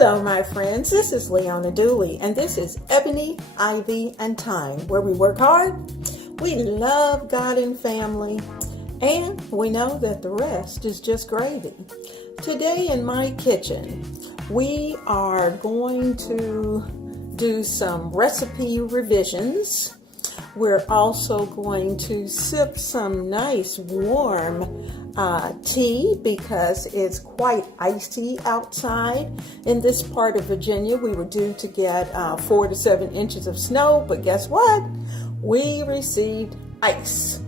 Hello, my friends. This is Leona Dooley, and this is Ebony, Ivy, and Thyme, where we work hard, we love God and family, and we know that the rest is just gravy. Today in my kitchen, we are going to do some recipe revisions. We're also going to sip some nice warm tea because it's quite icy outside. In this part of Virginia, we were due to get 4 to 7 inches of snow, but guess what? We received ice.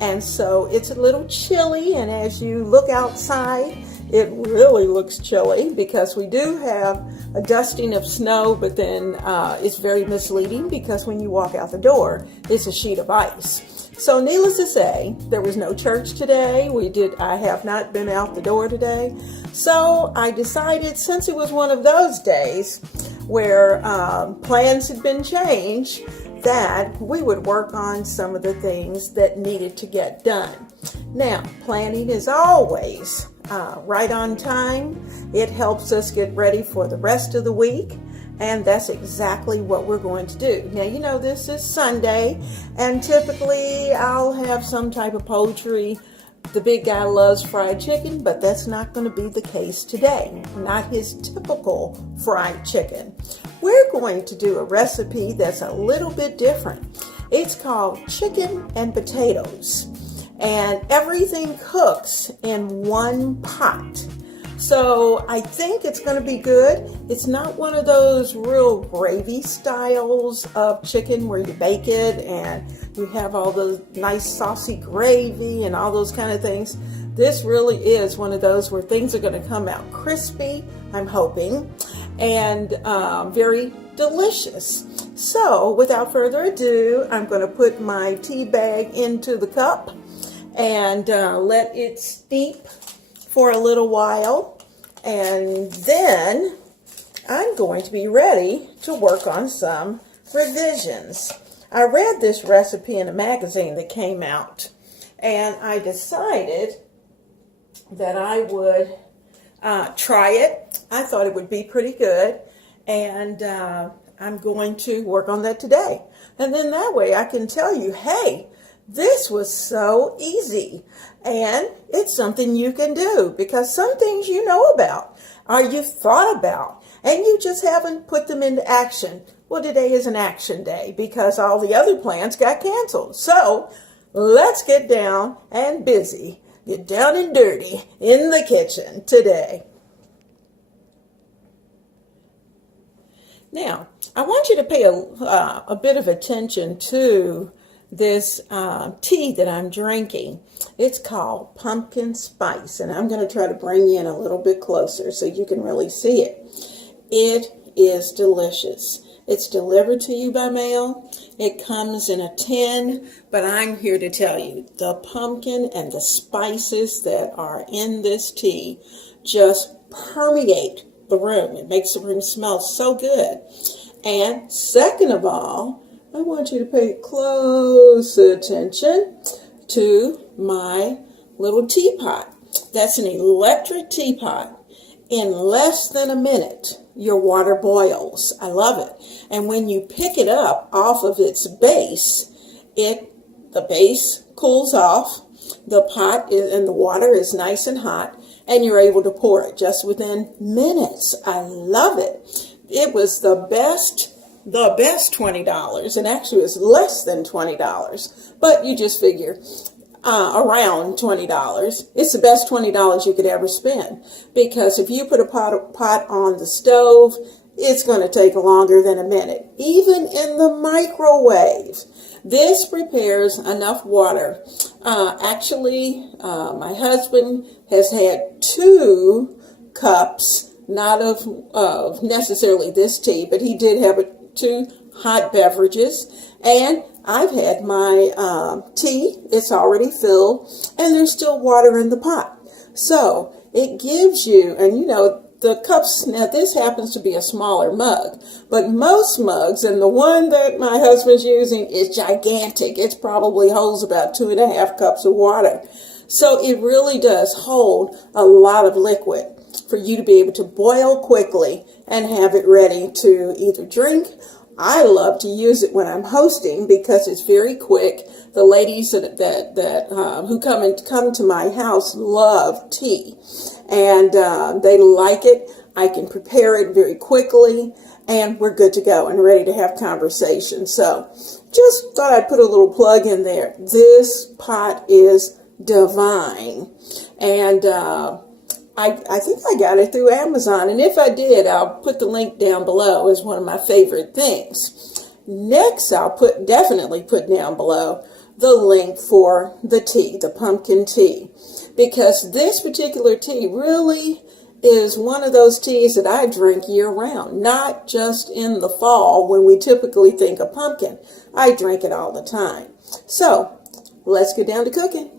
And so it's a little chilly, and as you look outside, it really looks chilly because we do have a dusting of snow, but then it's very misleading because when you walk out the door, it's a sheet of ice. So needless to say, there was no church today. I have not been out the door today. So I decided, since it was one of those days where plans had been changed, that we would work on some of the things that needed to get done. Now, planning is always right on time. It helps us get ready for the rest of the week, and that's exactly what we're going to do. Now, you know, this is Sunday, and typically I'll have some type of poultry. The big guy loves fried chicken, but that's not going to be the case today. Not his typical fried chicken. We're going to do a recipe that's a little bit different. It's called chicken and potatoes, and everything cooks in one pot. So I think it's going to be good. It's not one of those real gravy styles of chicken where you bake it and you have all the nice saucy gravy and all those kind of things. This really is one of those where things are going to come out crispy, I'm hoping, and very delicious. So without further ado, I'm going to put my tea bag into the cup and let it steep for a little while. And then I'm going to be ready to work on some revisions. I read this recipe in a magazine that came out, and I decided that I would try it. I thought it would be pretty good, and I'm going to work on that today. And then that way I can tell you, hey, this was so easy, and it's something you can do because some things you know about or you've thought about and you just haven't put them into action. Well, today is an action day because all the other plans got canceled. So let's get down and busy, get down and dirty in the kitchen today. Now, I want you to pay a bit of attention to this tea that I'm drinking. It's called pumpkin spice, and I'm going to try to bring you in a little bit closer so you can really see it. It is delicious. It's delivered to you by mail. It comes in a tin, but I'm here to tell you the pumpkin and the spices that are in this tea just permeate the room. It makes the room smell so good. And second of all, I want you to pay close attention to my little teapot. That's an electric teapot. In less than a minute, your water boils. I love it. And when you pick it up off of its base, the base cools off, the pot and the water is nice and hot, and you're able to pour it just within minutes. I love it. It was the best $20, and actually it's less than $20, but you just figure around $20. It's the best $20 you could ever spend, because if you put a pot on the stove, it's going to take longer than a minute, even in the microwave. This prepares enough water. Actually, my husband has had 2 cups, not of necessarily this tea, but he did have 2 hot beverages, and I've had my tea. It's already filled, and there's still water in the pot. So it gives you, and you know, the cups, now this happens to be a smaller mug, but most mugs, and the one that my husband's using is gigantic. It probably holds about 2.5 cups of water. So it really does hold a lot of liquid for you to be able to boil quickly and have it ready to either drink. I love to use it when I'm hosting because it's very quick. The ladies who come to my house love tea, and they like it. I can prepare it very quickly, and we're good to go and ready to have conversation. So just thought I'd put a little plug in there. This pot is divine, and I think I got it through Amazon, and if I did, I'll put the link down below as one of my favorite things. Next, I'll definitely put down below the link for the tea, the pumpkin tea, because this particular tea really is one of those teas that I drink year round, not just in the fall when we typically think of pumpkin. I drink it all the time. So let's get down to cooking.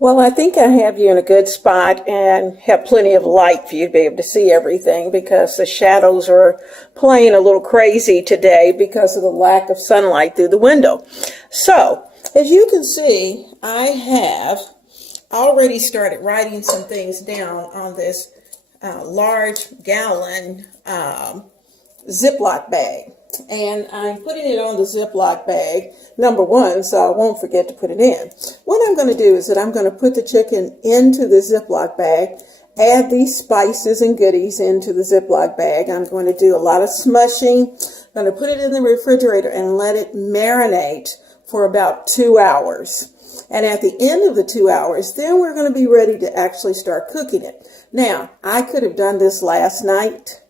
Well, I think I have you in a good spot and have plenty of light for you to be able to see everything, because the shadows are playing a little crazy today because of the lack of sunlight through the window. So, as you can see, I have already started writing some things down on this large gallon Ziploc bag. And I'm putting it on the Ziploc bag, number one, so I won't forget to put it in. What I'm going to do is that I'm going to put the chicken into the Ziploc bag, add these spices and goodies into the Ziploc bag. I'm going to do a lot of smushing. I'm going to put it in the refrigerator and let it marinate for about 2 hours. And at the end of the 2 hours, then we're going to be ready to actually start cooking it. Now, I could have done this last night,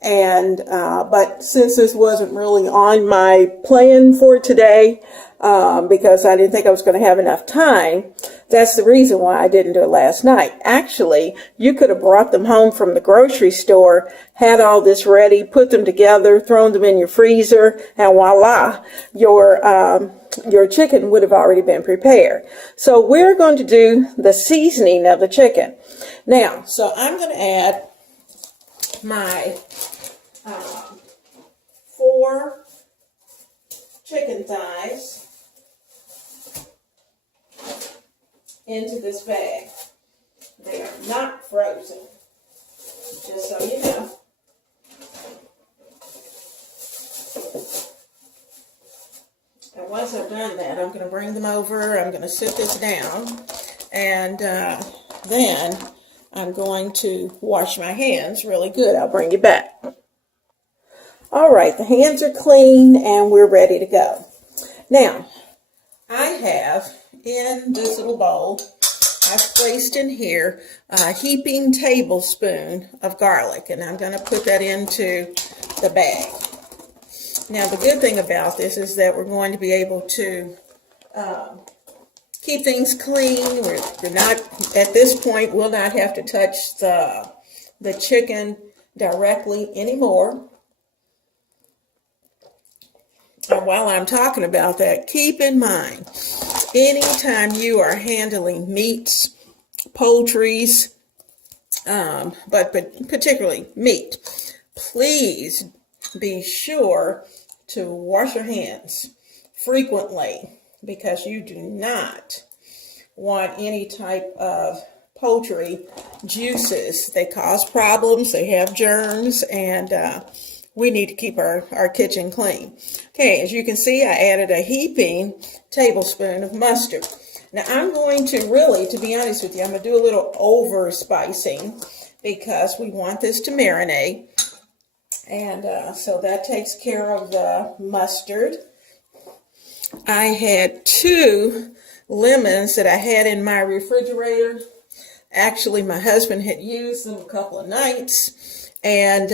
but since this wasn't really on my plan for today, because I didn't think I was going to have enough time, that's the reason why I didn't do it last night. Actually, you could have brought them home from the grocery store, had all this ready, put them together, thrown them in your freezer, and voila, your chicken would have already been prepared. So we're going to do the seasoning of the chicken. Now, so I'm going to add my 4 chicken thighs into this bag. They are not frozen, just so you know. And once I've done that, I'm going to bring them over. I'm going to sit this down, and then I'm going to wash my hands really good. I'll bring you back. All right, the hands are clean and we're ready to go. Now, I have in this little bowl, I've placed in here a heaping tablespoon of garlic, and I'm going to put that into the bag. Now, the good thing about this is that we're going to be able to keep things clean. We're not, at this point, we'll not have to touch the chicken directly anymore. And while I'm talking about that, keep in mind, anytime you are handling meats, poultries, but particularly meat, please be sure to wash your hands frequently, because you do not want any type of poultry juices. They cause problems, they have germs, and we need to keep our kitchen clean. Okay, as you can see, I added a heaping tablespoon of mustard. Now, I'm going to really, to be honest with you, I'm going to do a little over spicing because we want this to marinate. And so that takes care of the mustard. I had 2 lemons that I had in my refrigerator. Actually, my husband had used them a couple of nights, and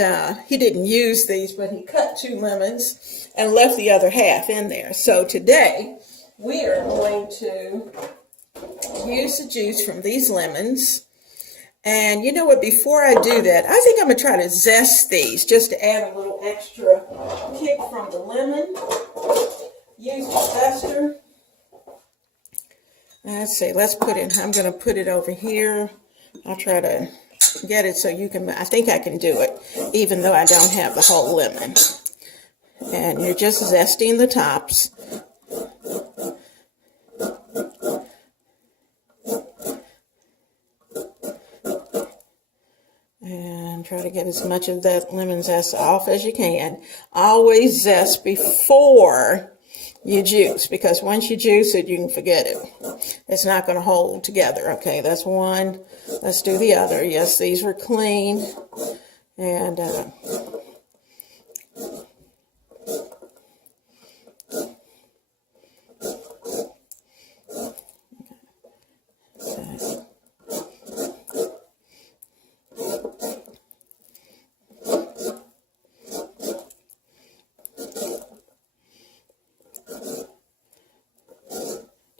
he didn't use these, but he cut 2 lemons and left the other half in there. So today, we are going to use the juice from these lemons. And you know what, before I do that, I think I'm going to try to zest these just to add a little extra kick from the lemon. Use the zester. Let's see, I'm going to put it over here. I'll try to get it so you can, I think I can do it, even though I don't have the whole lemon. And you're just zesting the tops. And And try to get as much of that lemon zest off as you can. Always zest before you juice, because once you juice it, you can forget it. It's not going to hold together. Okay, that's one. Let's do the other. Yes, these were clean. And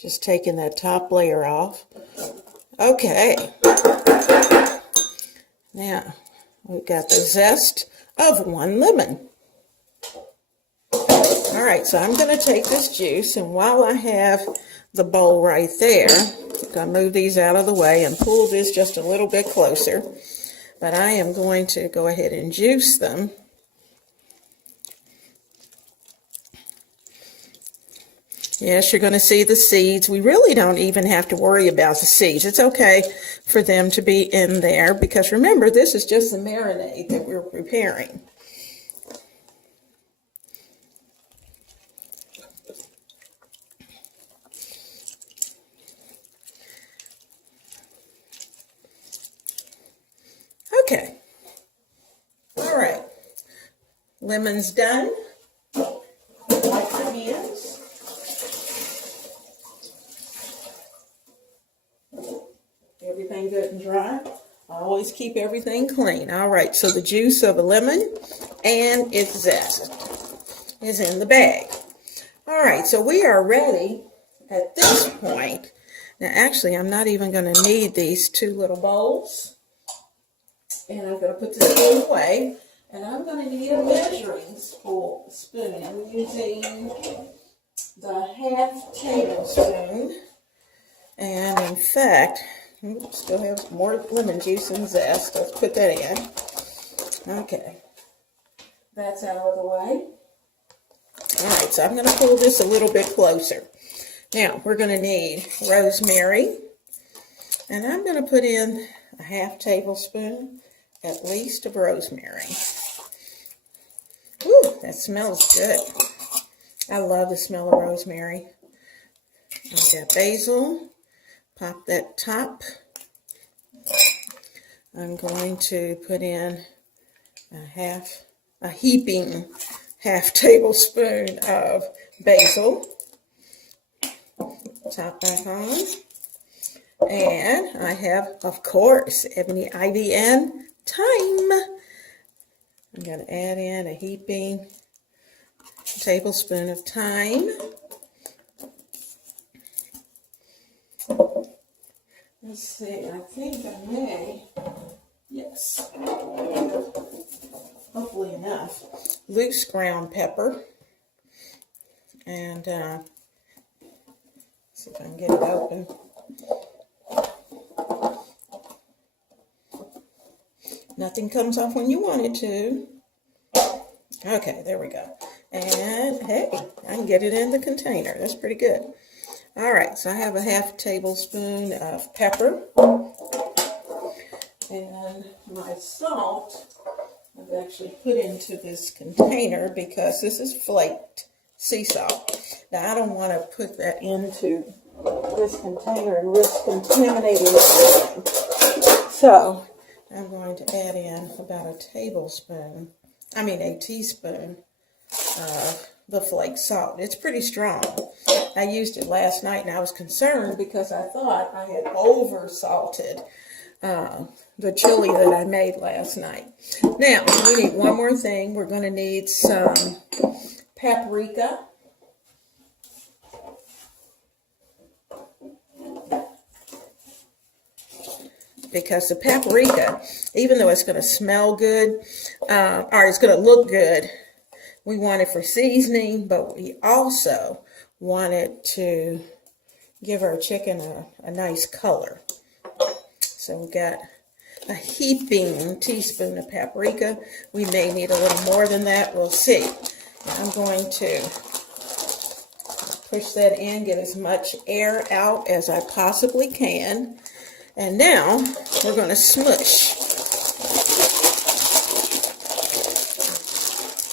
just taking that top layer off. Okay. Now, we've got the zest of 1 lemon. All right, so I'm going to take this juice, and while I have the bowl right there, I'm going to move these out of the way and pull this just a little bit closer. But I am going to go ahead and juice them. Yes, you're going to see the seeds. We really don't even have to worry about the seeds. It's okay for them to be in there because remember, this is just the marinade that we're preparing. Okay. All right. Lemon's done. Wipe your hands. Everything good and dry. Always keep everything clean. All right, so the juice of a lemon and its zest is in the bag. All right, so we are ready at this point. Now, actually, I'm not even going to need these 2 little bowls. And I'm going to put this one away. And I'm going to need a measuring spoon. I'm using the 1/2 tablespoon. And in fact, still have more lemon juice and zest. Let's put that in. Okay. That's out of the way. All right, so I'm going to pull this a little bit closer. Now, we're going to need rosemary. And I'm going to put in a 1/2 tablespoon at least of rosemary. Ooh, that smells good. I love the smell of rosemary. I've got basil. Pop that top. I'm going to put in a heaping 1/2 tablespoon of basil. Top back on. And I have, of course, ebony, ivy, and thyme. I'm going to add in a heaping tablespoon of thyme. Let's see, I think I may, yes, hopefully enough, loose ground pepper, and see if I can get it open. Nothing comes off when you want it to. Okay, there we go. And hey, I can get it in the container. That's pretty good. All right, so I have a 1/2 tablespoon of pepper. And my salt, I've actually put into this container because this is flaked sea salt. Now, I don't want to put that into this container and risk contaminating it. So, I'm going to add in about a teaspoon of the flake salt. It's pretty strong. I used it last night and I was concerned because I thought I had over salted the chili that I made last night. Now, we need one more thing. We're going to need some paprika. Because the paprika, even though it's going to smell good, or it's going to look good, we want it for seasoning, but we also want it to give our chicken a nice color. So we've got a heaping teaspoon of paprika. We may need a little more than that. We'll see. Now I'm going to push that in, get as much air out as I possibly can. And now we're going to smoosh.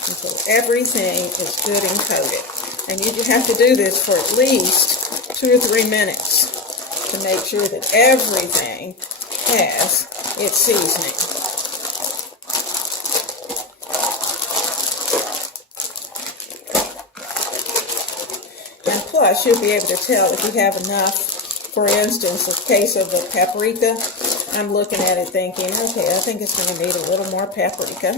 until everything is good and coated. And you just have to do this for at least 2 or 3 minutes to make sure that everything has its seasoning. And plus, you'll be able to tell if you have enough. For instance, in the case of the paprika, I'm looking at it thinking, okay, I think it's going to need a little more paprika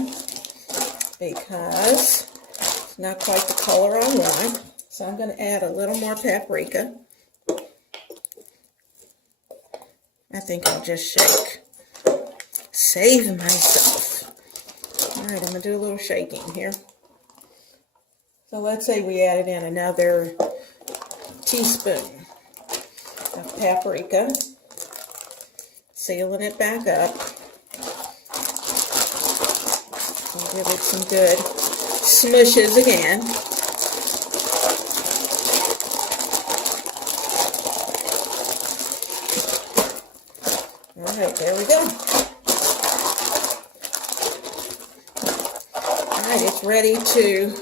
because it's not quite the color I want. So I'm going to add a little more paprika. I think I'll just shake. Save myself. All right, I'm going to do a little shaking here. So let's say we added in another teaspoon of paprika. Sealing it back up. And give it some good smushes again. All right, there we go. All right, it's ready to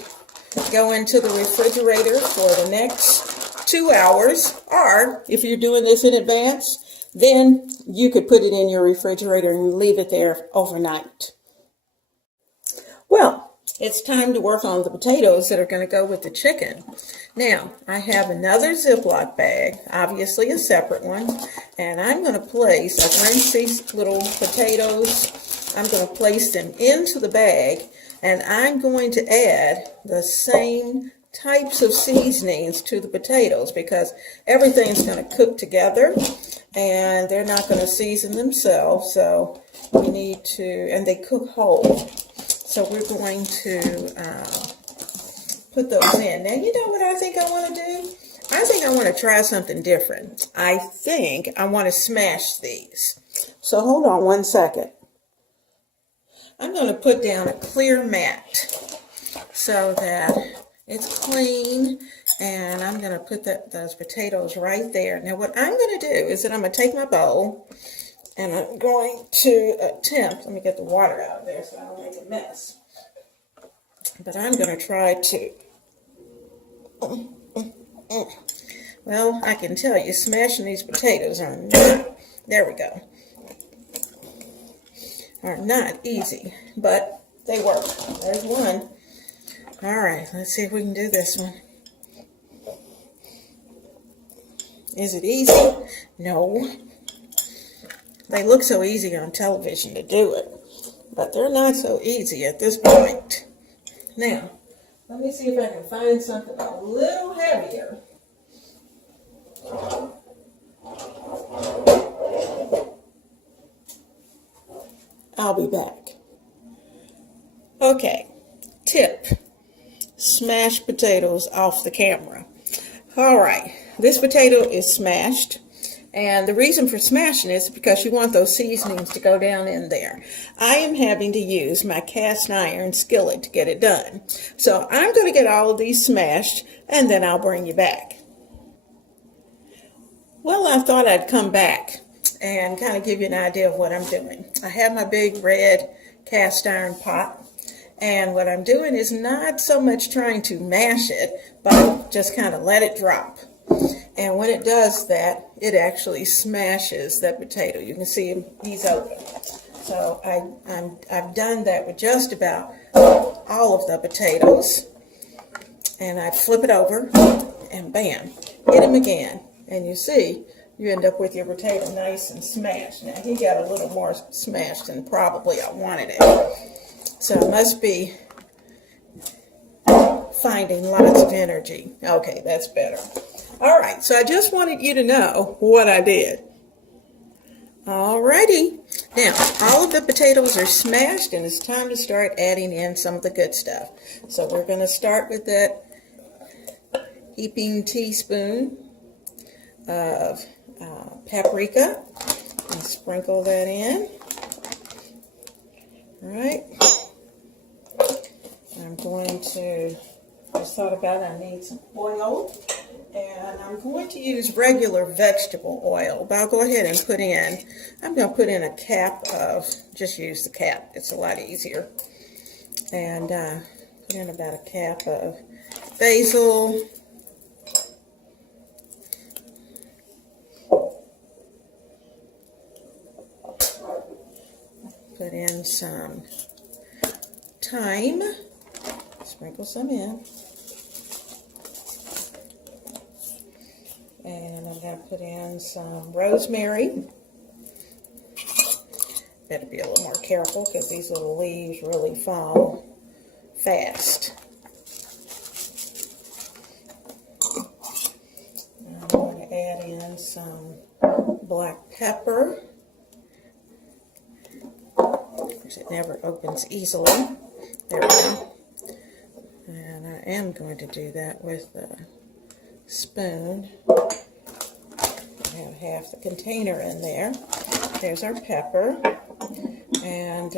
go into the refrigerator for the next 2 hours. Or if you're doing this in advance, then you could put it in your refrigerator and leave it there overnight. Well, it's time to work on the potatoes that are going to go with the chicken. Now, I have another Ziploc bag, obviously a separate one, and I'm going to place, I've rinsed these little potatoes, I'm going to place them into the bag, and I'm going to add the same types of seasonings to the potatoes because everything's going to cook together and they're not going to season themselves, so we need to, and they cook whole. So we're going to put those in. Now, you know what I think I want to do? I think I want to try something different. I think I want to smash these. So hold on one second. I'm going to put down a clear mat so that it's clean, and I'm going to put those potatoes right there. Now, what I'm going to do is that I'm going to take my bowl, and I'm going to attempt, let me get the water out of there so I don't make a mess. But I'm going to try to, well, I can tell you, smashing these potatoes are not, there we go, are not easy, but they work. There's one. All right, let's see if we can do this one. Is it easy? No. They look so easy on television to do it, but they're not so easy at this point. Now, let me see if I can find something a little heavier. I'll be back. Okay, tip. Smash potatoes off the camera. All right, this potato is smashed. And the reason for smashing is because you want those seasonings to go down in there. I am having to use my cast iron skillet to get it done. So I'm going to get all of these smashed, and then I'll bring you back. Well, I thought I'd come back and kind of give you an idea of what I'm doing. I have my big red cast iron pot, and what I'm doing is not so much trying to mash it, but just kind of let it drop. And when it does that, it actually smashes that potato. You can see he's open. So I've done that with just about all of the potatoes. And I flip it over and bam, hit him again. And you see, you end up with your potato nice and smashed. Now he got a little more smashed than probably I wanted it. So it must be finding lots of energy. Okay, that's better. All right, so I just wanted you to know what I did. Alrighty. Now, all of the potatoes are smashed, and it's time to start adding in some of the good stuff. So we're going to start with that heaping teaspoon of paprika and sprinkle that in. All right. I'm going to, just thought about it, I need some oil. And I'm going to use regular vegetable oil, but I'll go ahead and put in, I'm going to put in a cap of, just use the cap, it's a lot easier. And Put in about a cap of basil. Put in some thyme. Sprinkle some in. And I'm going to put in some rosemary. Better be a little more careful because these little leaves really fall fast. I'm going to add in some black pepper. Because it never opens easily. There we go. And I am going to do that with the spoon. I have half the container in there. There's our pepper. And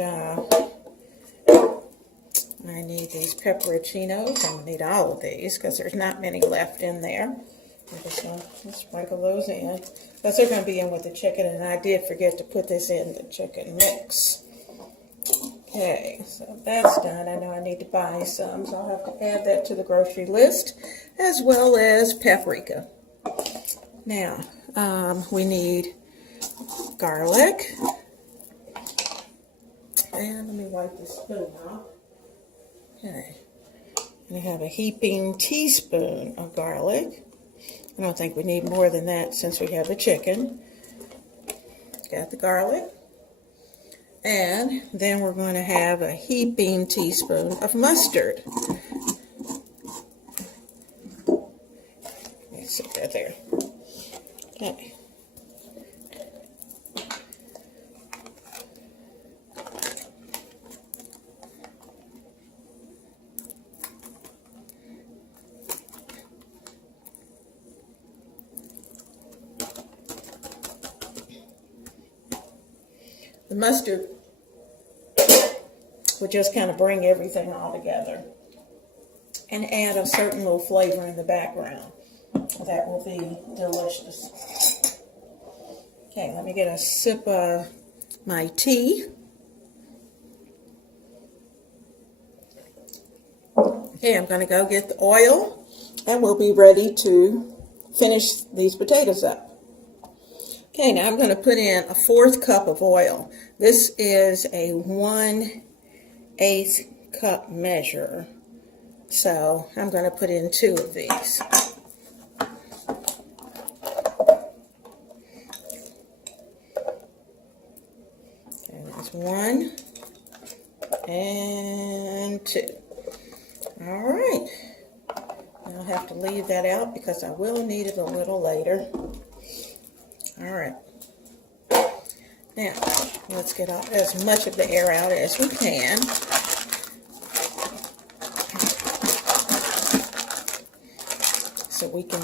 I need these pepperoncinos. I need all of these because there's not many left in there. I'm just going to sprinkle those in because they're going to be in with the chicken, and I did forget to put this in the chicken mix. Okay, so that's done. I know I need to buy some, so I'll have to add that to the grocery list, as well as paprika. Now, we need garlic. And let me wipe the spoon off. Okay. And I have a heaping teaspoon of garlic. I don't think we need more than that since we have the chicken. Got the garlic. And then we're going to have a heaping teaspoon of mustard. Let me sit that there. Okay. The mustard would just kind of bring everything all together and add a certain little flavor in the background. That will be delicious. Okay, let me get a sip of my tea. Okay, I'm going to go get the oil and we'll be ready to finish these potatoes up. Okay, now I'm going to put in a 1/4 cup of oil. This is a 1/8 cup measure. So I'm going to put in 2 of these. Okay, that's 1 and 2. All right. I'll have to leave that out because I will need it a little later. All right. Now, let's get all, as much of the air out as we can. So we can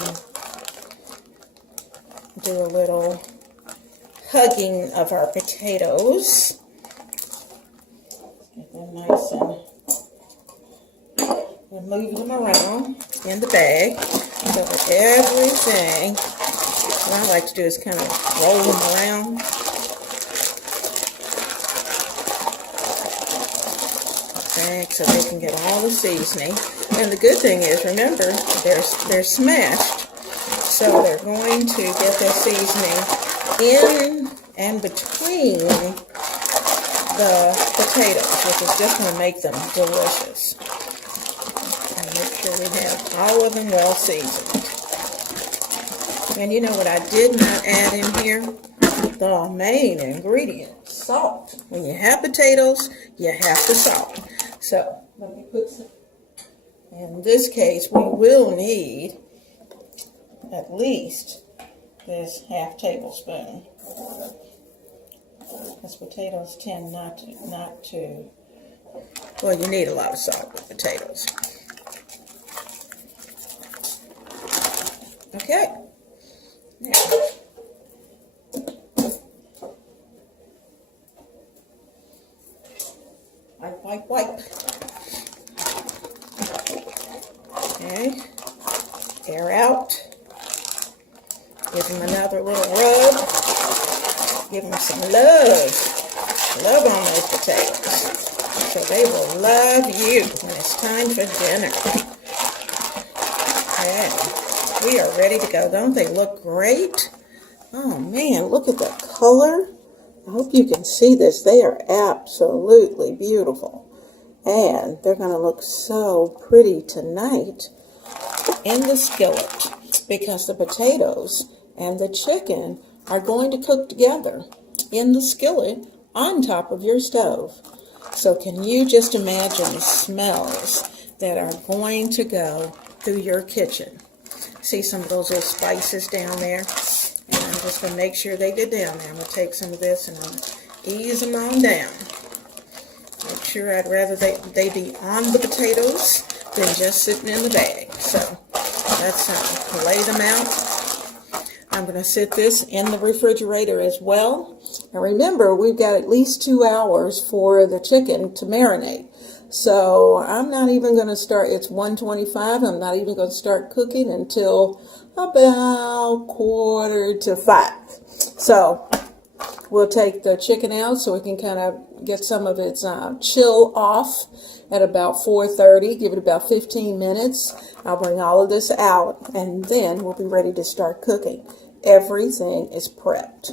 do a little hugging of our potatoes. Get them nice and move them around in the bag so that everything, what I like to do is kind of roll them around. So they can get all the seasoning. And the good thing is, remember, they're smashed. So they're going to get their seasoning in and between the potatoes, which is just going to make them delicious. And make sure we have all of them well seasoned. And you know what I did not add in here? The main ingredient, salt. When you have potatoes, you have to salt. So, let me put some, in this case, we will need at least this 1/2 tablespoon. Because potatoes tend not to, well, you need a lot of salt with potatoes. Okay. Now, wipe. Okay, air out. Give them another little rub. Give them some love on those potatoes. So they will love you when it's time for dinner. Okay, we are ready to go. Don't they look great? Oh man, look at the color. I hope you can see this. They are absolutely beautiful. And they're going to look so pretty tonight in the skillet because the potatoes and the chicken are going to cook together in the skillet on top of your stove. So can you just imagine the smells that are going to go through your kitchen? See some of those little spices down there? And I'm just going to make sure they get down there. I'm going to take some of this and I'm going to ease them on down. Make sure I'd rather they be on the potatoes than just sitting in the bag. So let's lay them out. I'm going to sit this in the refrigerator as well. And remember, we've got at least 2 hours for the chicken to marinate. So I'm not even going to start, it's 1:25, I'm not even going to start cooking until about 4:45. So we'll take the chicken out so we can kind of get some of its chill off at about 4:30. Give it about 15 minutes. I'll bring all of this out and then we'll be ready to start cooking. Everything is prepped.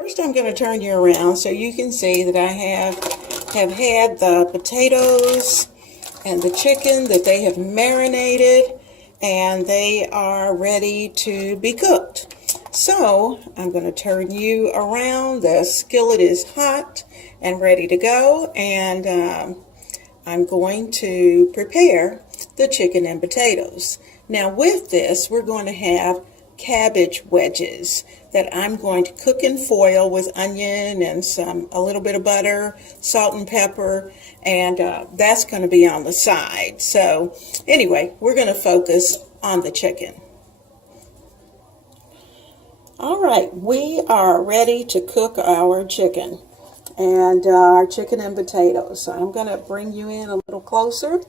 First, I'm going to turn you around so you can see that I have had the potatoes and the chicken that they have marinated, and they are ready to be cooked. So I'm going to turn you around. The skillet is hot and ready to go, and I'm going to prepare the chicken and potatoes. Now with this, we're going to have cabbage wedges that I'm going to cook in foil with onion and a little bit of butter, salt and pepper, and that's going to be on the side. So anyway, we're going to focus on the chicken. All right, we are ready to cook our chicken and our chicken and potatoes. So I'm going to bring you in a little closer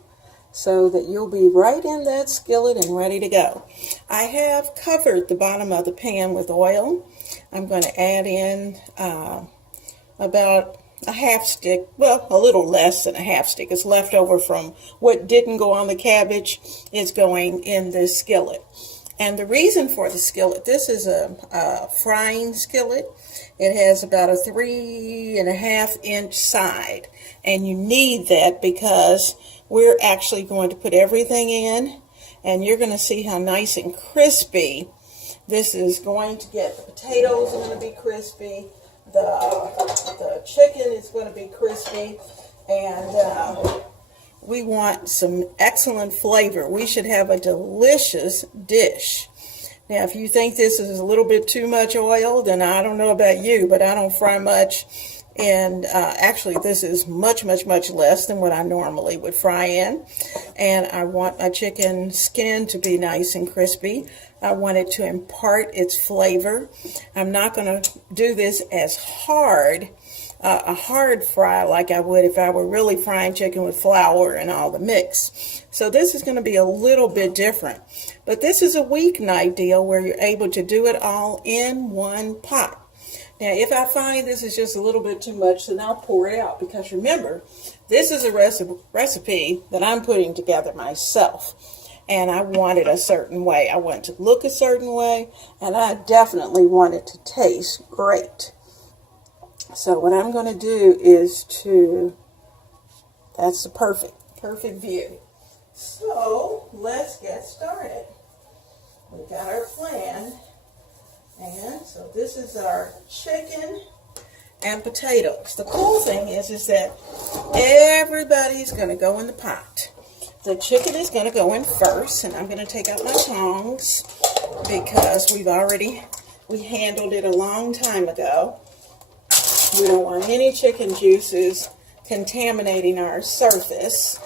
so that you'll be right in that skillet and ready to go. I have covered the bottom of the pan with oil. I'm going to add in about a half stick, well, a little less than a half stick. It's left over from what didn't go on the cabbage. It's going in this skillet. And the reason for the skillet, this is a frying skillet. It has about a 3.5-inch side. And you need that because we're actually going to put everything in, and you're going to see how nice and crispy this is going to get. The potatoes are going to be crispy. The chicken is going to be crispy. And we want some excellent flavor. We should have a delicious dish. Now, if you think this is a little bit too much oil, then I don't know about you, but I don't fry much. And actually, this is much, much, much less than what I normally would fry in. And I want my chicken skin to be nice and crispy. I want it to impart its flavor. I'm not going to do this as a hard fry like I would if I were really frying chicken with flour and all the mix. So this is going to be a little bit different. But this is a weeknight deal where you're able to do it all in one pot. Now, if I find this is just a little bit too much, then I'll pour it out. Because remember, this is a recipe that I'm putting together myself. And I want it a certain way. I want it to look a certain way. And I definitely want it to taste great. So what I'm going to do is that's the perfect view. So let's get started. We've got our plan. And so this is our chicken and potatoes. The cool thing is that everybody's going to go in the pot. The chicken is going to go in first, and I'm going to take out my tongs because we handled it a long time ago. We don't want any chicken juices contaminating our surface.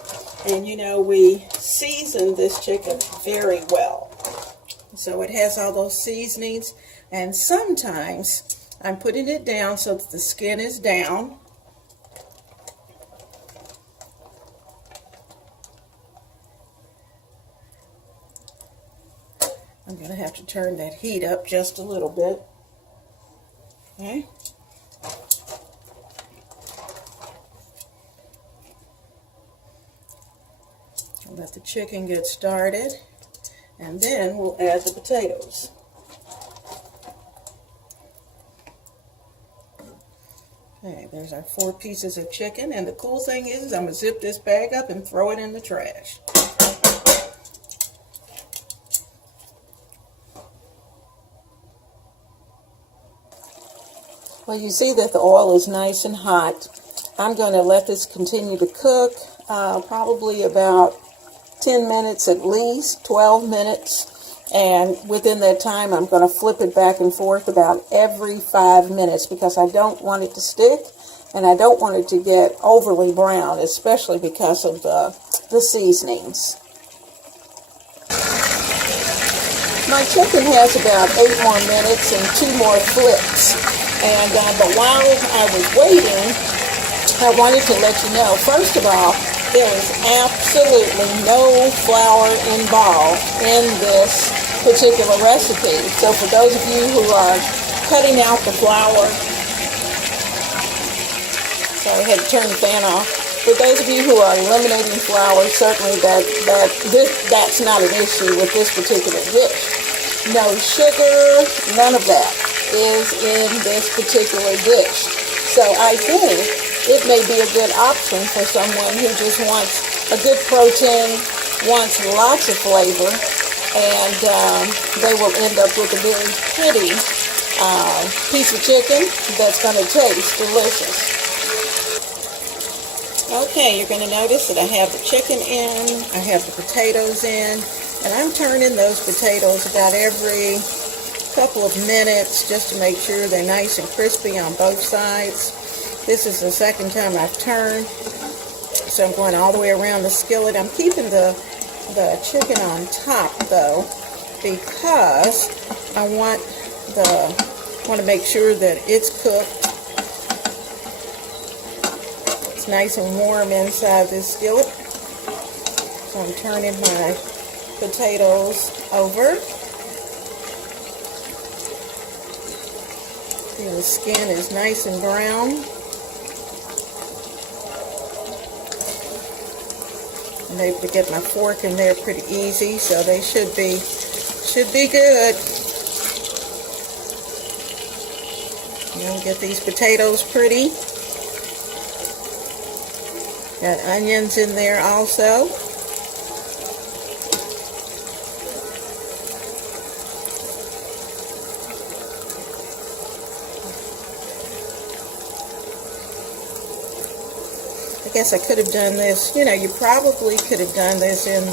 And you know, we seasoned this chicken very well. So it has all those seasonings. And sometimes I'm putting it down so that the skin is down. I'm going to have to turn that heat up just a little bit. Okay. I'll let the chicken get started, and then we'll add the potatoes. Okay, there's our 4 pieces of chicken, and the cool thing is I'm going to zip this bag up and throw it in the trash. Well, you see that the oil is nice and hot. I'm going to let this continue to cook, probably about 10 minutes at least, 12 minutes. And within that time, I'm going to flip it back and forth about every 5 minutes because I don't want it to stick and I don't want it to get overly brown, especially because of the seasonings. My chicken has about 8 more minutes and 2 more flips. And but while I was waiting, I wanted to let you know, first of all, there is absolutely no flour involved in this particular recipe. So for those of you who are cutting out the flour, sorry, I had to turn the fan off. For those of you who are eliminating flour, certainly that's not an issue with this particular dish. No sugar, none of that is in this particular dish. So I think it may be a good option for someone who just wants a good protein, wants lots of flavor, and they will end up with a very pretty piece of chicken that's going to taste delicious. Okay, you're going to notice that I have the chicken in, I have the potatoes in, and I'm turning those potatoes about every couple of minutes just to make sure they're nice and crispy on both sides. This is the second time I've turned, so I'm going all the way around the skillet. I'm keeping the chicken on top though because I want to make sure that it's cooked. It's nice and warm inside this skillet. So I'm turning my potatoes over. The skin is nice and brown. I'm able to get my fork in there pretty easy, so they should be good. Get these potatoes pretty. Got onions in there also. I guess I could have done this, you probably could have done this in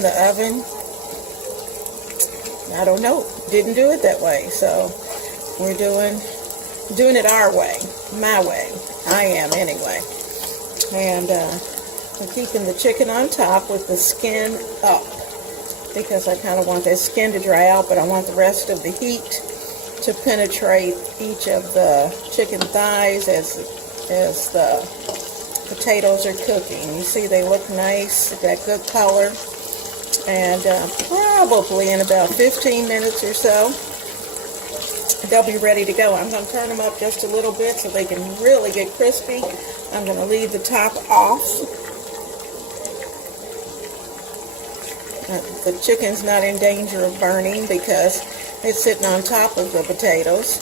the oven. I don't know. Didn't do it that way. So we're doing it our way, my way. I am anyway. And I'm keeping the chicken on top with the skin up because I kind of want that skin to dry out, but I want the rest of the heat to penetrate each of the chicken thighs as the potatoes are cooking. You see they look nice, they've got good color, and probably in about 15 minutes or so they'll be ready to go. I'm going to turn them up just a little bit so they can really get crispy. I'm going to leave the top off. The chicken's not in danger of burning because it's sitting on top of the potatoes.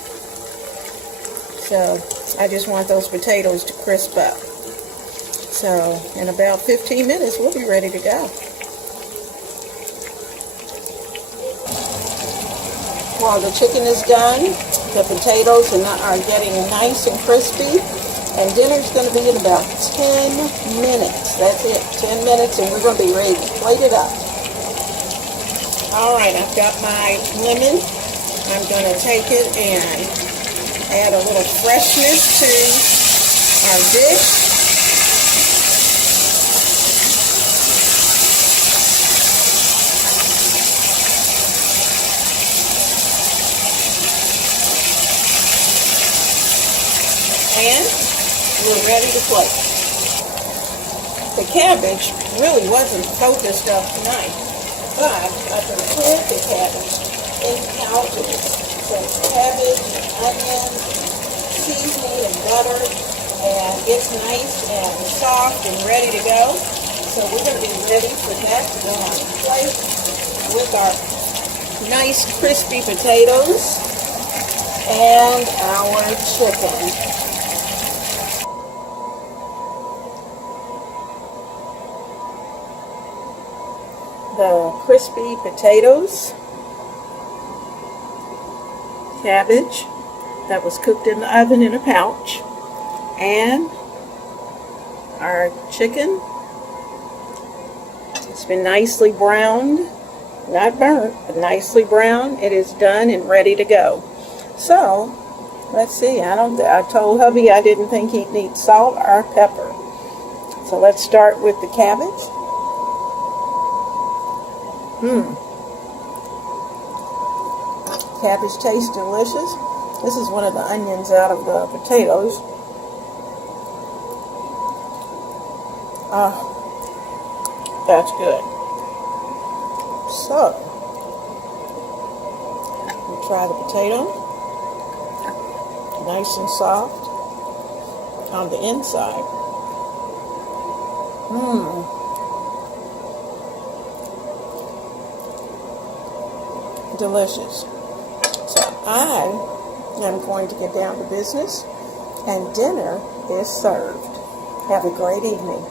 So I just want those potatoes to crisp up. So in about 15 minutes we'll be ready to go. While the chicken is done, the potatoes are getting nice and crispy, and dinner's going to be in about 10 minutes. That's it, 10 minutes, and we're going to be ready to plate it up. All right, I've got my lemon. I'm going to take it and add a little freshness to our dish. And we're ready to plate. The cabbage really wasn't focused up tonight, but I prepared the cabbage in pouches. So cabbage, onions, seasoning, and butter, and It's nice and soft and ready to go. So we're going to be ready for that to go on the plate with our nice crispy potatoes and our chicken. The crispy potatoes, cabbage that was cooked in the oven in a pouch, and our chicken. It's been nicely browned, not burnt, but nicely browned. It is done and ready to go. So, let's see. I told hubby I didn't think he'd need salt or pepper. So let's start with the cabbage. Cabbage tastes delicious. This is one of the onions out of the potatoes. That's good. So, we'll try the potato. Nice and soft on the inside. Delicious. So I am going to get down to business, and dinner is served. Have a great evening.